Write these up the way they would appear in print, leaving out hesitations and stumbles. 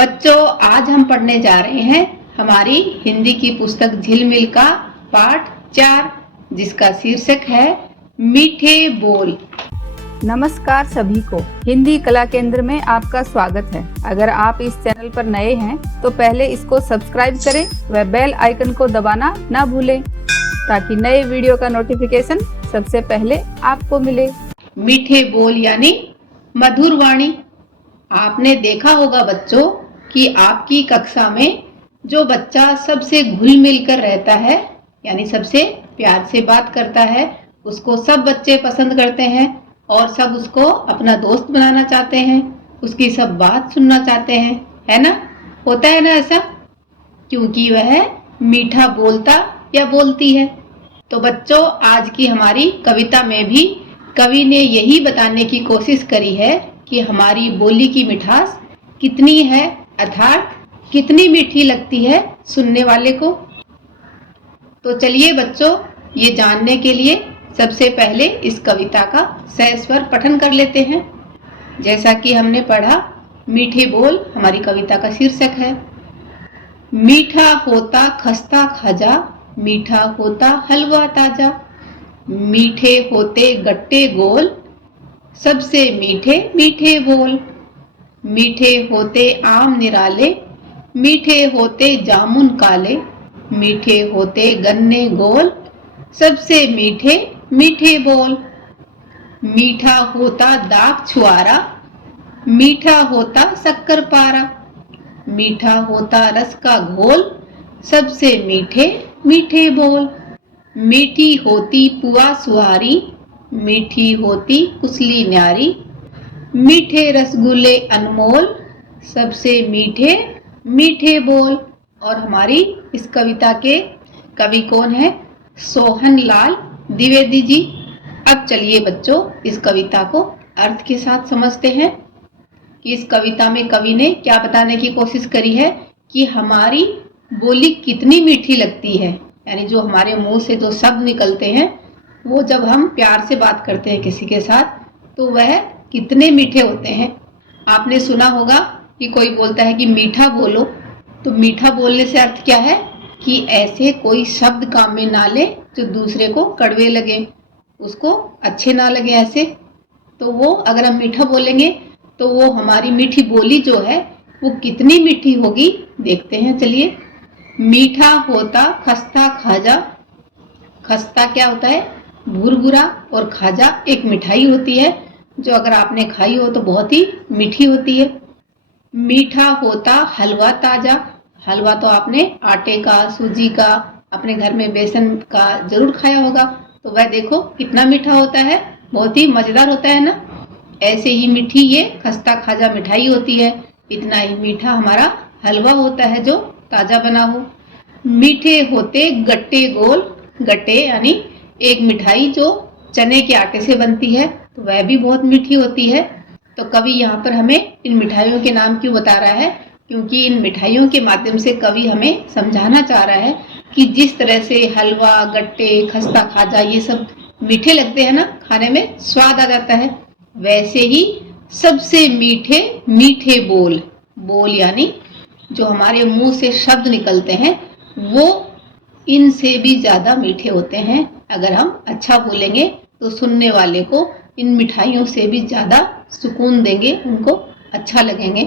बच्चों, आज हम पढ़ने जा रहे हैं हमारी हिंदी की पुस्तक झिलमिल का पाठ 4, जिसका शीर्षक है मीठे बोल। नमस्कार सभी को, हिंदी कला केंद्र में आपका स्वागत है। अगर आप इस चैनल पर नए हैं तो पहले इसको सब्सक्राइब करें व बेल आइकन को दबाना ना भूलें ताकि नए वीडियो का नोटिफिकेशन सबसे पहले आपको मिले। मीठे बोल यानी मधुर वाणी। आपने देखा होगा बच्चों कि आपकी कक्षा में जो बच्चा सबसे घुल मिल कर रहता है यानी सबसे प्यार से बात करता है, उसको सब बच्चे पसंद करते हैं और सब उसको अपना दोस्त बनाना चाहते हैं, उसकी सब बात सुनना चाहते हैं, है ना? होता है ना ऐसा? क्योंकि वह मीठा बोलता या बोलती है। तो बच्चों, आज की हमारी कविता में भी कवि ने यही बताने की कोशिश करी है कि हमारी बोली की मिठास कितनी है, अर्थात कितनी मीठी लगती है सुनने वाले को। तो चलिए बच्चों, ये जानने के लिए सबसे पहले इस कविता का सस्वर पठन कर लेते हैं। जैसा कि हमने पढ़ा, मीठे बोल हमारी कविता का शीर्षक है। मीठा होता खस्ता खाजा, मीठा होता हलवा ताजा, मीठे होते गट्टे गोल, सबसे मीठे मीठे बोल। मीठे होते आम निराले, मीठे होते जामुन काले, मीठे होते गन्ने गोल, सबसे मीठे मीठे बोल। मीठा होता दाग छुआरा, मीठा होता शक्कर पारा, मीठा होता रस का घोल, सबसे मीठे मीठे बोल। मीठी होती पुआ सुहारी, मीठी होती कुसली न्यारी, मीठे रसगुल्ले अनमोल, सबसे मीठे मीठे बोल। और हमारी इस कविता के कवि कौन है? सोहन लाल द्विवेदी जी। अब चलिए बच्चों, इस कविता को अर्थ के साथ समझते हैं कि इस कविता में कवि ने क्या बताने की कोशिश करी है कि हमारी बोली कितनी मीठी लगती है। यानी जो हमारे मुंह से जो शब्द निकलते हैं, वो जब हम प्यार से बात करते हैं किसी के साथ, तो वह कितने मीठे होते हैं। आपने सुना होगा कि कोई बोलता है कि मीठा बोलो, तो मीठा बोलने से अर्थ क्या है कि ऐसे कोई शब्द काम में ना ले जो दूसरे को कड़वे लगे, उसको अच्छे ना लगे। ऐसे तो वो अगर हम मीठा बोलेंगे तो वो हमारी मीठी बोली जो है वो कितनी मीठी होगी, देखते हैं। चलिए। मीठा होता खस्ता खाजा। खस्ता क्या होता है? भुरभुरा। और खाजा एक मिठाई होती है जो अगर आपने खाई हो तो बहुत ही मीठी होती है। मीठा होता हलवा ताजा। हलवा तो आपने आटे का, सूजी का, अपने घर में बेसन का जरूर खाया होगा, तो वह देखो कितना मीठा होता है, बहुत ही मजेदार होता है ना। ऐसे ही मीठी ये खस्ता खाजा मिठाई होती है, इतना ही मीठा हमारा हलवा होता है जो ताजा बना हो। मीठे होते गट्टे गोल। गट्टे यानी एक मिठाई जो चने के आटे से बनती है, तो वह भी बहुत मीठी होती है। तो कवि यहाँ पर हमें इन मिठाइयों के नाम क्यों बता रहा है? क्योंकि इन मिठाइयों के माध्यम से कवि हमें समझाना चाह रहा है कि जिस तरह से हलवा, गट्टे, खस्ता खाजा ये सब मीठे लगते हैं ना, खाने में स्वाद आ जाता है, वैसे ही सबसे मीठे मीठे बोल। बोल यानी जो हमारे मुंह से शब्द निकलते हैं वो इनसे भी ज्यादा मीठे होते हैं। अगर हम अच्छा बोलेंगे तो सुनने वाले को इन मिठाइयों से भी ज्यादा सुकून देंगे, उनको अच्छा लगेंगे।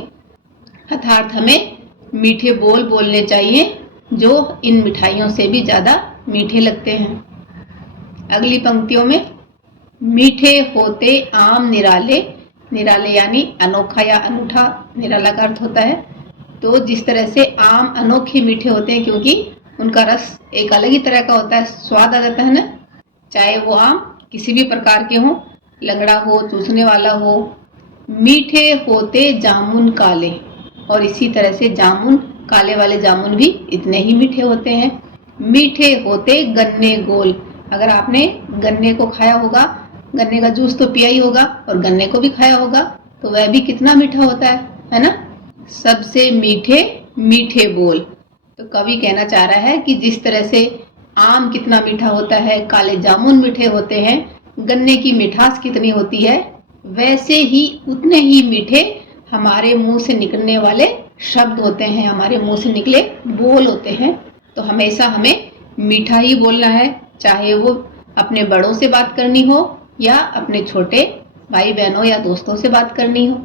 अर्थात हमें मीठे बोल बोलने चाहिए जो इन मिठाइयों से भी ज्यादा मीठे लगते हैं। अगली पंक्तियों में मीठे होते आम निराले। निराले यानी अनोखा या अनूठा, निराला का अर्थ होता है। तो जिस तरह से आम अनोखे मीठे होते हैं क्योंकि उनका रस एक अलग ही तरह का होता है, स्वाद आ जाता है ना। चाहे वो आम किसी भी प्रकार के हों, लंगड़ा हो, चूसने वाला हो। मीठे होते जामुन काले। और इसी तरह से जामुन, काले वाले जामुन भी इतने ही मीठे होते हैं। मीठे होते गन्ने गोल। अगर आपने गन्ने को खाया होगा, गन्ने का जूस तो पिया ही होगा और गन्ने को भी खाया होगा, तो वह भी कितना मीठा होता है ना। सबसे मीठे मीठे बोल। तो कवि कहना चाह रहा है कि जिस तरह से आम कितना मीठा होता है, काले जामुन मीठे होते हैं, गन्ने की मिठास कितनी होती है, वैसे ही उतने ही मीठे हमारे मुंह से निकलने वाले शब्द होते हैं, हमारे मुंह से निकले बोल होते हैं, तो हमेशा हमें मीठा ही बोलना है, चाहे वो अपने बड़ों से बात करनी हो या अपने छोटे भाई बहनों या दोस्तों से बात करनी हो।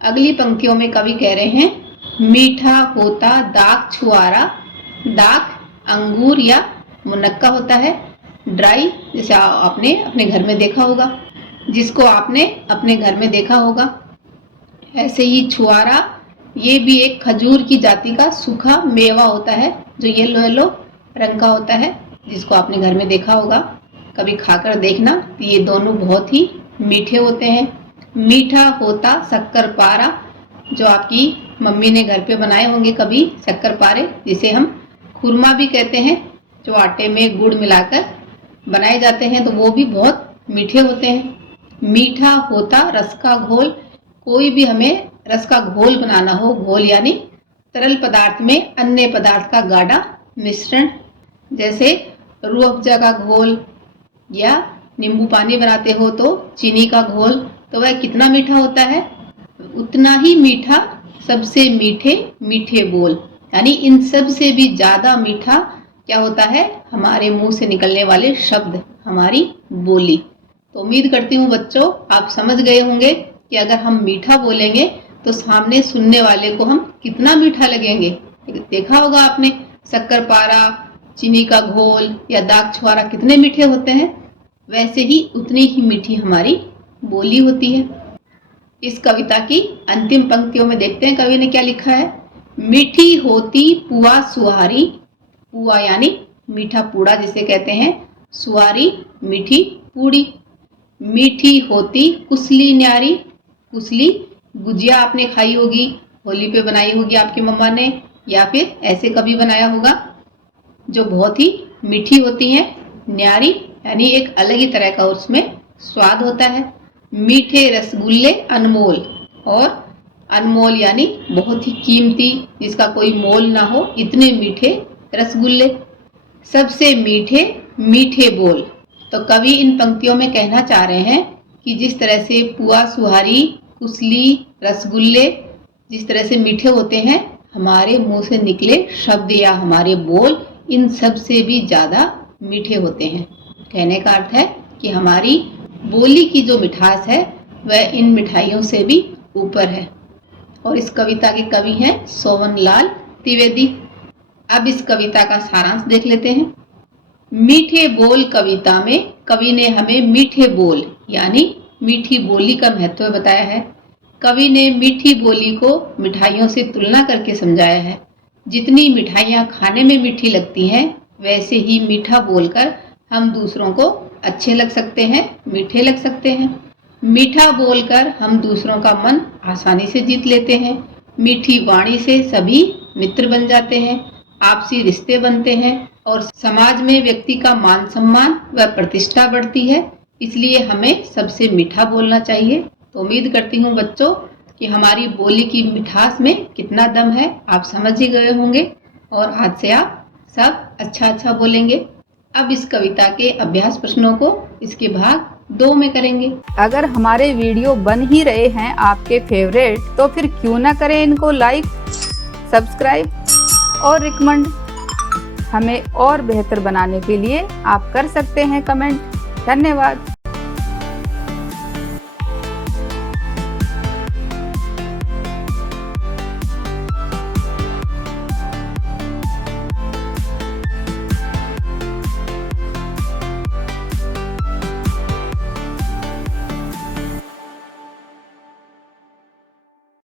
अगली पंक्तियों में कवि कह रहे हैं, मीठा होता दाख छुआरा। दाख अंगूर या मुनक्का होता है, ड्राई जैसे आपने अपने घर में देखा होगा, जिसको आपने अपने घर में देखा होगा। ऐसे ही छुआरा, ये भी एक खजूर की जाति का सूखा मेवा होता है जो येलो येलो रंग का होता है, जिसको आपने घर में देखा होगा, कभी खाकर देखना। तो ये दोनों बहुत ही मीठे होते हैं। मीठा होता शक्करपारा, जो आपकी मम्मी ने घर पे बनाए होंगे कभी शक्करपारे, जिसे हम खुरमा भी कहते हैं, जो आटे में गुड़ मिलाकर बनाए जाते हैं, तो वो भी बहुत मीठे होते हैं। मीठा होता रस का घोल, कोई भी हमें रस का घोल बनाना हो, घोल यानी तरल पदार्थ में अन्य पदार्थ का गाढ़ा मिश्रण, जैसे रूह अफ़ज़ा का घोल या नींबू पानी बनाते हो तो चीनी का घोल, तो वह कितना मीठा होता है, उतना ही मीठा सबसे मीठे मीठे बोल, यानी इन सब से भी ज्यादा मीठा क्या होता है, हमारे मुंह से निकलने वाले शब्द, हमारी बोली। तो उम्मीद करती हूँ बच्चों आप समझ गए होंगे कि अगर हम मीठा बोलेंगे तो सामने सुनने वाले को हम कितना मीठा लगेंगे। देखा होगा आपने शक्करपारा, चीनी का घोल या दाख छुआरा कितने मीठे होते हैं, वैसे ही उतनी ही मीठी हमारी बोली होती है। इस कविता की अंतिम पंक्तियों में देखते हैं कवि ने क्या लिखा है। मीठी होती पुआ सुहारी, पुआ यानी मीठा पूड़ा जिसे कहते हैं, सुहारी मीठी पूड़ी। मीठी होती कुसली न्यारी, कुसली गुजिया आपने खाई होगी, होली पे बनाई होगी आपकी मम्मा ने, या फिर ऐसे कभी बनाया होगा, जो बहुत ही मीठी होती हैं। न्यारी यानी एक अलग ही तरह का उसमें स्वाद होता है। मीठे रसगुल्ले अनमोल, और अनमोल यानी बहुत ही कीमती, जिसका कोई मोल ना हो, इतने मीठे रसगुल्ले। सबसे मीठे मीठे बोल, तो कवि इन पंक्तियों में कहना चाह रहे हैं कि जिस तरह से पुआ सुहारी, कुसली, रसगुल्ले जिस तरह से मीठे होते हैं, हमारे मुंह से निकले शब्द या हमारे बोल इन सब से भी ज्यादा मीठे होते हैं। कहने का अर्थ है कि हमारी बोली की जो मिठास है वह इन मिठाइयों से भी ऊपर है। और इस कविता के कवि हैं सोवनलाल त्रिवेदी। अब इस कविता का सारांश देख लेते हैं। मीठे बोल कविता में कवि ने हमें मीठे बोल यानी मीठी बोली का महत्व बताया है। कवि ने मीठी बोली को मिठाइयों से तुलना करके समझाया है। जितनी मिठाइयाँ खाने में मीठी लगती हैं, वैसे ही मीठा बोलकर हम दूसरों को अच्छे लग सकते हैं, मीठे लग सकते हैं। मीठा बोलकर हम दूसरों का मन आसानी से जीत लेते हैं। मीठी वाणी से सभी मित्र बन जाते हैं, आपसी रिश्ते बनते हैं और समाज में व्यक्ति का मान सम्मान व प्रतिष्ठा बढ़ती है। इसलिए हमें सबसे मीठा बोलना चाहिए। तो उम्मीद करती हूँ बच्चों कि हमारी बोली की मिठास में कितना दम है आप समझ ही गए होंगे, और आज से आप सब अच्छा बोलेंगे। अब इस कविता के अभ्यास प्रश्नों को इसके भाग 2 में करेंगे। अगर हमारे वीडियो बन ही रहे हैं आपके फेवरेट, तो फिर क्यों ना करें इनको लाइक, सब्सक्राइब और रिकमेंड। हमें और बेहतर बनाने के लिए आप कर सकते हैं कमेंट। धन्यवाद।